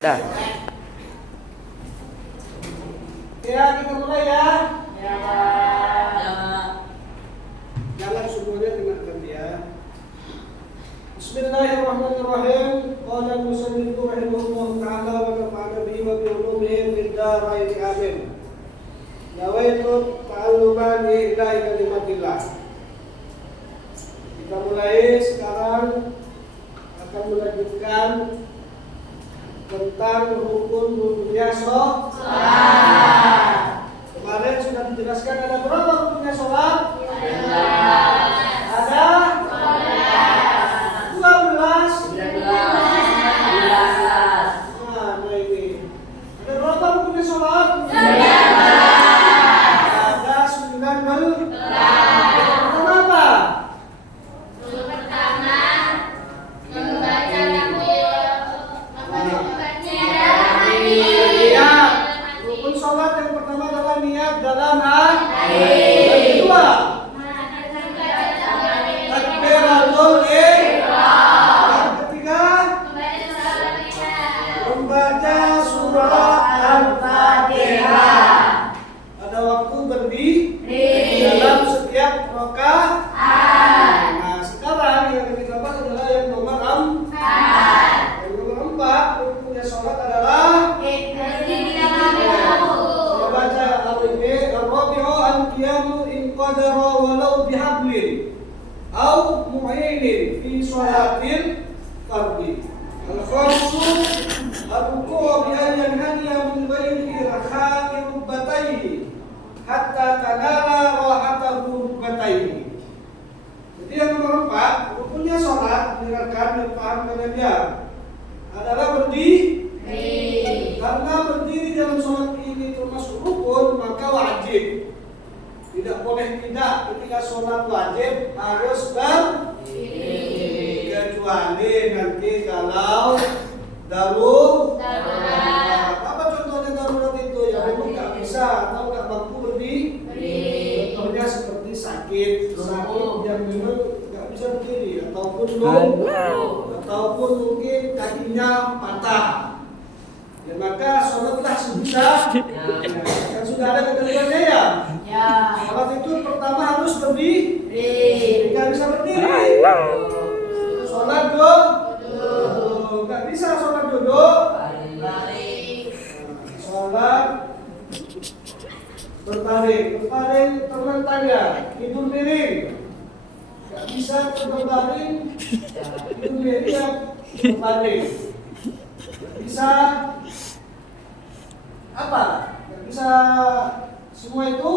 Dah. Ya, kita mulai ya. Ya. Jalan semuanya dengarkan ya. Bismillahirrahmanirrahim. Qala al-musannif rahimahullah ta'ala wa nafa'ana bihi wa bi ulumihim fid dharain amin. Nawaitu ta'alluman ila kalimatillah. Kita mulai sekarang akan melanjutkan tentang rukun rukunnya sholat. Kemarin sudah dijelaskan ada berapa rukunnya sholat? Ada 12. Nah ini ada berapa rukunnya sholat? Ada 19. Pertama apa? Rukun sholat yang pertama adalah niat dalam hati. Yang kedua, takbiratul ihram. Yang ketiga, membaca surat Al-Fatihah. Ada waktu berdiri dalam setiap rakaat. Nah, sekarang yang kita bahas adalah yang nomor 4. Yang nomor 4, rukunnya sholat adalah baca al-rabi'u al-qiyamu in qadara walau bihablin au mu'inin fi sholatil fardhi. Al-khamsu al-ruku'u bi an yanhaniya min ghairi irha'i rukbatayhi hatta tanala rahatahu rukbatayhi. Jadi yang nomor 4, rukunnya sholat dengarkan dan pahamkan dia adalah berdiri. Karena berdiri dalam sholat ini termasuk rukun, maka wajib. Tidak boleh tidak ketika sholat wajib harus berdiri. Kecuali nanti kalau darurat. Apa contohnya darurat itu? Ya memang nggak bisa atau nggak mampu berdiri. Contohnya seperti sakit yang memang nggak bisa berdiri ataupun mungkin kakinya patah. Ya maka sholatlah sebisa. Kan sudah ada ketentuannya ya. Sholat itu pertama harus berdiri. Jika bisa berdiri, sholat duduk. Nggak bisa sholat duduk. Sholat berbaring terlentang ya, hidung miring. Nggak bisa berbaring, hidung miring ya berbaring. Bisa apa? Nggak bisa semua itu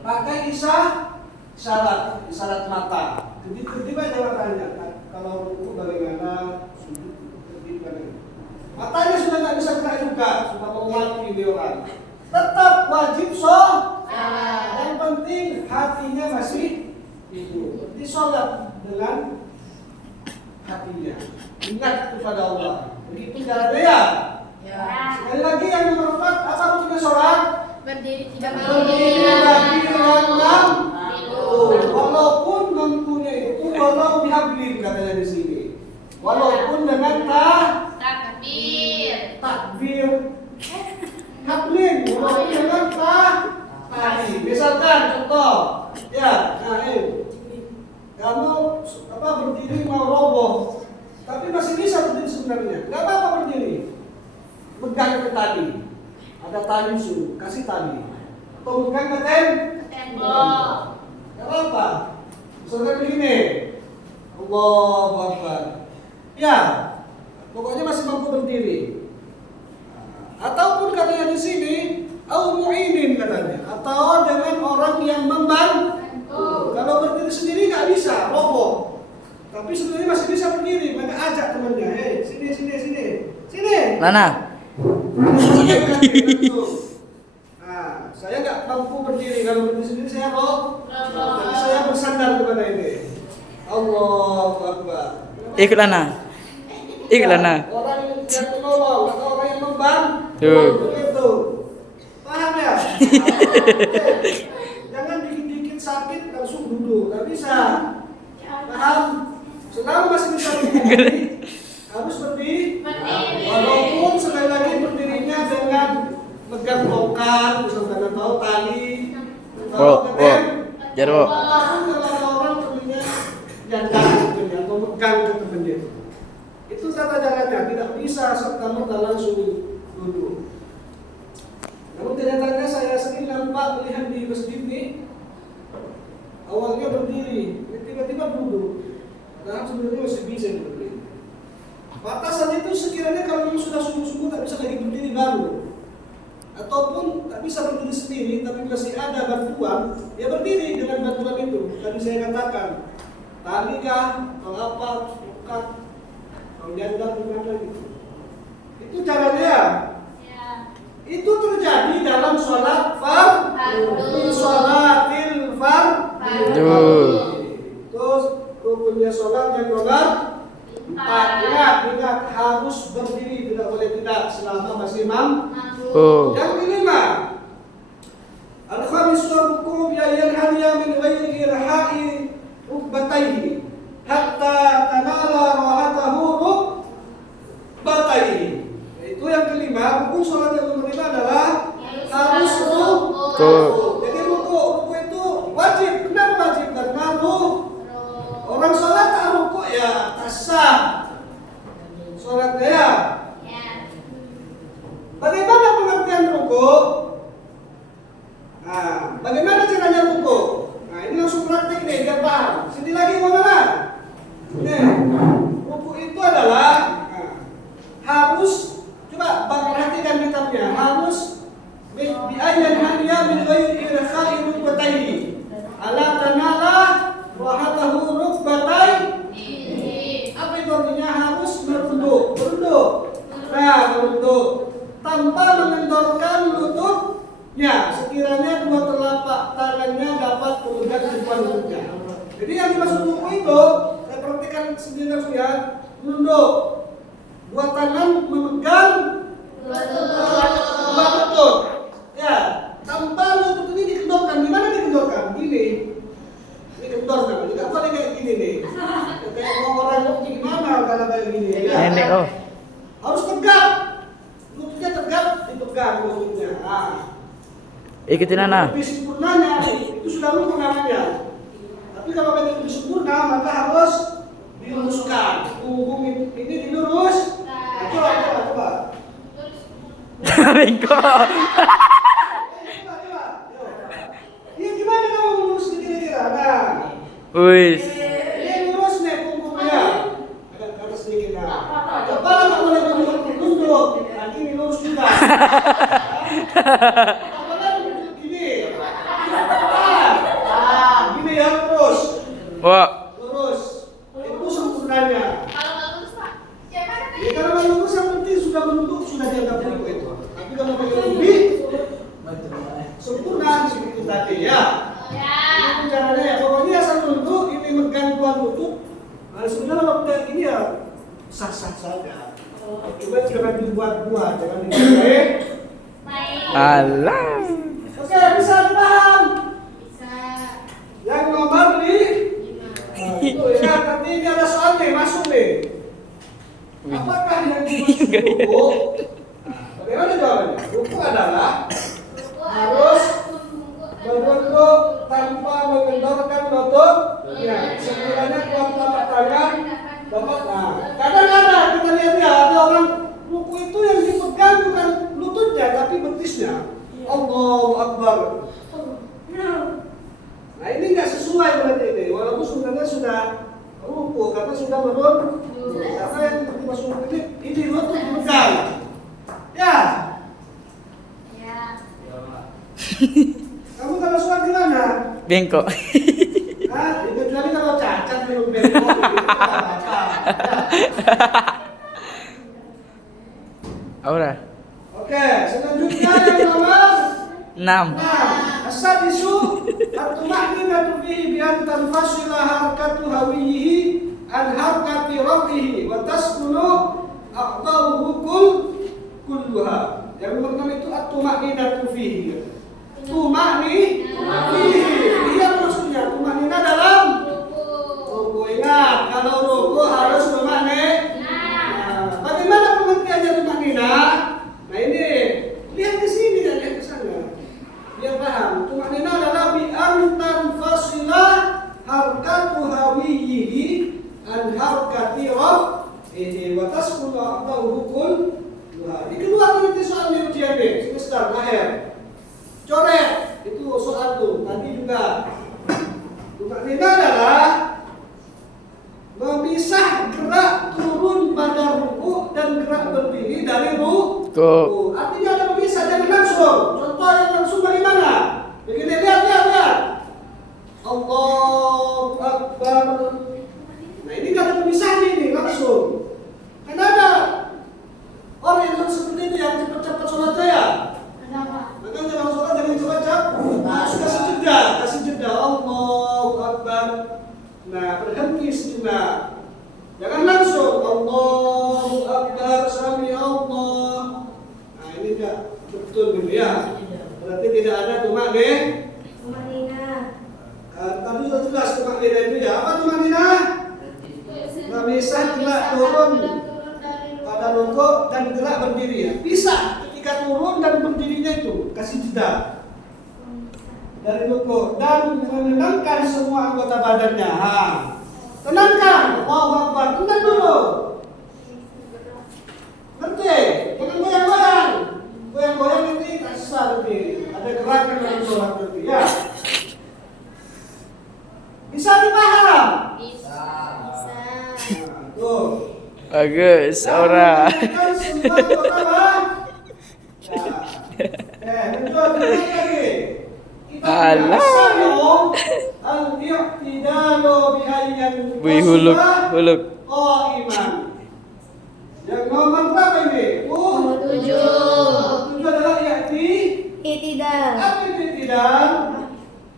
pakai isyarat mata. Jadi tertib aja matanya. Kalau ruku bagaimana, sujud tertib bagaimana. Matanya sudah nggak bisa gerak juga, sudah mewakili di orang. Tetap wajib sholat. Yang penting hatinya masih itu. Jadi sholat dengan hatinya. Ingat kepada Allah. Begitu caranya ya. Sekali lagi yang nomor 4, apa rukunnya sholat? Berdiri tidak lagi dengan walaupun mempunyai itu walau bihablin katanya di sini. Walaupun dengan takbir hablin, walaupun dengan tadi. Misalkan contoh, ya, nah ini kamu berdiri mau roboh, tapi masih bisa berdiri sebenarnya. Nggak apa-apa berdiri. Pegang ke tali. Ada tali suruh, kasih tali. Atau pegang ke tembok. Nggak apa-apa. Misalkan begini. Allahu Akbar. Ya, pokoknya masih mampu berdiri. Ataupun katanya di sini, au mu'inin katanya. Atau dengan orang yang membantu. Kalau berdiri sendiri nggak bisa, roboh. Tapi sebenarnya masih bisa berdiri, maka ajak temannya, sini. Mana? Nah, saya nggak mampu berdiri, kalau berdiri sendiri saya jadi saya bersandar kepada ini. Allahu Akbar. Ikhlana. Orang yang menolong atau orang yang membantu itu. Paham ya? Jangan dikit-dikit sakit langsung duduk, nggak bisa. Paham? Selama masih bisa berdiri, harus berdiri. Walaupun sandal, misalkan tahu tali, Oh, jaro. kalau ada orang temennya jangkang temennya atau megang ke temennya itu tata caranya tidak bisa serta-merta langsung duduk. Namun kenyataannya saya sering nampak melihat di masjid ini awalnya berdiri, tiba-tiba duduk. Padahal sebenarnya masih bisa berdiri. Batasan itu sekiranya kalau memang sudah sungguh-sungguh tak bisa lagi berdiri baru, ataupun tak bisa berdiri sendiri tapi masih ada bantuan, ya berdiri dengan bantuan itu. Tadi saya katakan tali kah, atau apa, bukan, kalau jandar gimana gitu. Itu caranya. Itu terjadi dalam sholat fardu. Sholatil fardu. Terus rukunnya sholat yang nomor 4. Ingat harus berdiri, tidak boleh tidak selama masih mampu. Yang kelima, al-khamis ruku' yanhaniya min ghairi irha'i rukbatayhi hatta tanala rahatahu rukbatayhi. Itu yang kelima, rukun sholat yang nomor 5 adalah harus ruku'. Jadi ruku' itu wajib. Kenapa wajib? Karena orang sholat tak ruku' ya sah sholatnya ya. Bagaimana pengertian ruku'? Nah, bagaimana caranya ruku'? Nah, ini langsung praktik nih, biar paham. Sini lagi mana? Nih, ruku' itu adalah harus, coba perhatikan kitabnya, harus bi'ayyan haniya min ghairi irkha'i rukbatayhi ala tanala rahatahu rukbatayhi. Apa itu artinya? Harus merunduk. Nah, merunduk tanpa mengendorkan lututnya sekiranya dua telapak tangannya dapat memegang di depan lututnya. Jadi yang dimaksud ruku itu, saya perhatikan sendiri langsung ya, merunduk. Dua tangan memegang dua lutut. Ya, tanpa lutut ini dikendorkan. Gimana dikendorkan? Gini. Ini kendor tidak boleh kayak gini nih. Kayak mau orang gimana kalau kayak gini ya. Harus tegak. Lututnya tegak, dipegang lututnya. Ikutin Nana. Lebih sempurnanya itu sudah ruku namanya. Tapi kalau pengen lebih sempurna maka harus diluruskan. Punggung ini dilurus. Coba. Bengkok. Ini gimana kamu lurus kira-kira? Nah. Wis. Ini lurus nih punggungnya. Agak ke atas sedikit nah. Kepala nggak boleh tunduk. Nah, ini lurus juga. Gini ya, terus. Wah. Lurus. Itu sempurnanya. Kalau nggak lurus Pak, siapa yang Ya kalau nggak lurus yang penting sudah menunduk, sudah dianggap ruku itu. Tapi kalau pengen lebih sempurna seperti tadi ya. Itu caranya ya. Pokoknya asal menunduk, ini megang dua lutut. Nah, sebenarnya kalau kayak gini ya sah-sah saja. Cuma jangan dibuat-buat, jangan dibuat. Alah. Oke, bisa dipaham. Bisa. Yang nomor itu ya, nanti ini ada soal nih, masuk nih. Apakah yang dimaksud ruku? Bagaimana jawabannya? Ruku adalah harus merunduk tanpa mengendorkan lutut. Ya, sekiranya kedua telapak tangan dapat. Nah, kadang-kadang kita lihat ya, ada orang ruku itu yang dipegang bukan lututnya tapi betisnya. Allahu Akbar. Nah ini nggak sesuai berarti ini, walaupun sebenarnya sudah ruku karena sudah merunduk. Karena yang dimaksud ini lutut dipegang. Ya. Kamu kalau soal gimana? Bengkok. Kecuali kalau cacat belum bengkok. Aura. Oke, selanjutnya yang nomor 6. As-sadisu at-tuma'ninatu fihi bi an tanfasila harakatu hawiyhi an harakati rafihi wa taskunu aqdaruhu kulluha. Yang nomor 6 itu at-tuma'ninatu fihi. Tuma'ni fihi. Iya maksudnya tuma'nina dalam ruku. Ingat, kalau ruku harus tuma'ni. Nah, bagaimana pengertiannya tuma'nina? Nah ini lihat ke sini dan lihat ke sana. sedang akhir. Coret itu soal tuh. Tadi juga. Tumak nina adalah memisah gerak turun pada ruku dan gerak berdiri dari ruku. Artinya ada memisah, jangan langsung. Contoh yang langsung bagaimana? Begini, lihat. Allahu Akbar. Nah ini kan ada pemisahnya ini langsung. Kan ada orang yang seperti itu yang cepat-cepat sholat ya. Kenapa? Maka jangan sholat jangan cepat-cepat. Kasih jeda. Allahu Akbar. Nah berhenti sejenak. Jangan langsung Allahu Akbar sami Allah. Nah ini dia betul gitu ya. Berarti tidak ada tumak Tumanina. tadi sudah jelas tumak nina itu ya. Apa tumak nina? Memisah gerak turun pada rukuk dan gerak berdiri ya. Pisah ketika turun dan berdirinya itu. Kasih jeda dari rukuk dan menenangkan semua anggota badannya. Tenangkan. Allahu Akbar. Tenang dulu. Nanti jangan goyang-goyang. Goyang-goyang nanti kasar nanti. Ada gerakan dalam sholat nanti ya. Bisa dipaham? Bisa. Tuh. Bagus, Aura. Alah. Wih, huluk. Iman. Yang nomor berapa ini? Tujuh adalah yakti. Itidal. Apa itu tidak?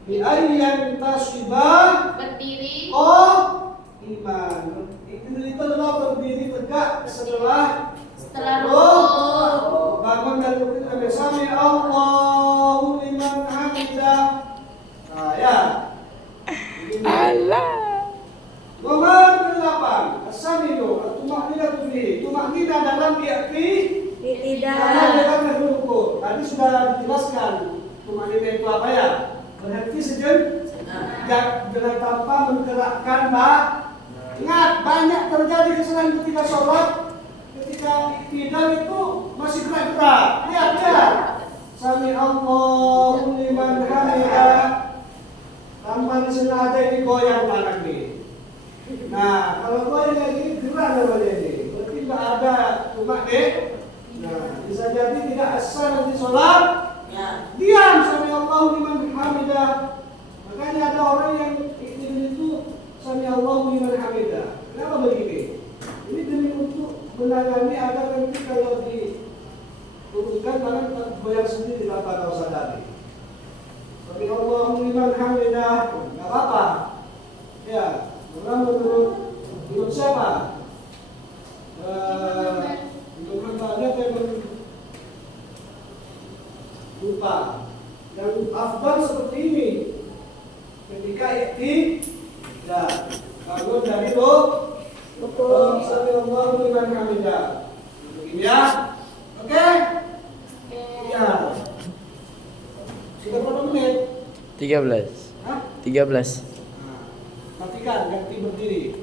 Bi ayyan tasibah. Berdiri. Iman. Itu adalah berdiri tegak setelah Rukuk. bangun dan rukuk sampai sami Allahu liman hamidah. Nah ya. Alah. Nomor 8. As-sami'u at-tumaninatu fihi. Tumanina dalam yakti Itidal. dalam rukuk. Tadi sudah dijelaskan tumanina itu apa ya? Berhenti sejenak dengan tanpa menggerakkan ingat, banyak terjadi kesalahan ketika sholat, ketika iktidal itu masih gerak-gerak. Lihat. Sami Allahu liman hamidah. Tanpa disengaja ini goyang tangan nih. Nah, kalau goyang lagi gerak namanya ini. Berarti tidak ada tumak nih. Nah, bisa jadi tidak asal nanti sholat. Diam sami Allahu liman hamidah. Makanya ada orang yang iktidal itu sami Allahu liman hamidah. Kenapa begini? Ini demi untuk menangani agar nanti kalau diturunkan tangan goyang sendiri tanpa kau sadari. Sami Allahu liman hamidah. Enggak apa-apa. Ya, orang menurut siapa? Menurut hambanya lupa. Yang afdal seperti ini. Ketika ya, bangun dari Sami Allahu liman hamidah. Begini ya. Oke? Ya. Sudah berapa menit? 13. Hah? 13. Nah, matikan, ganti berdiri.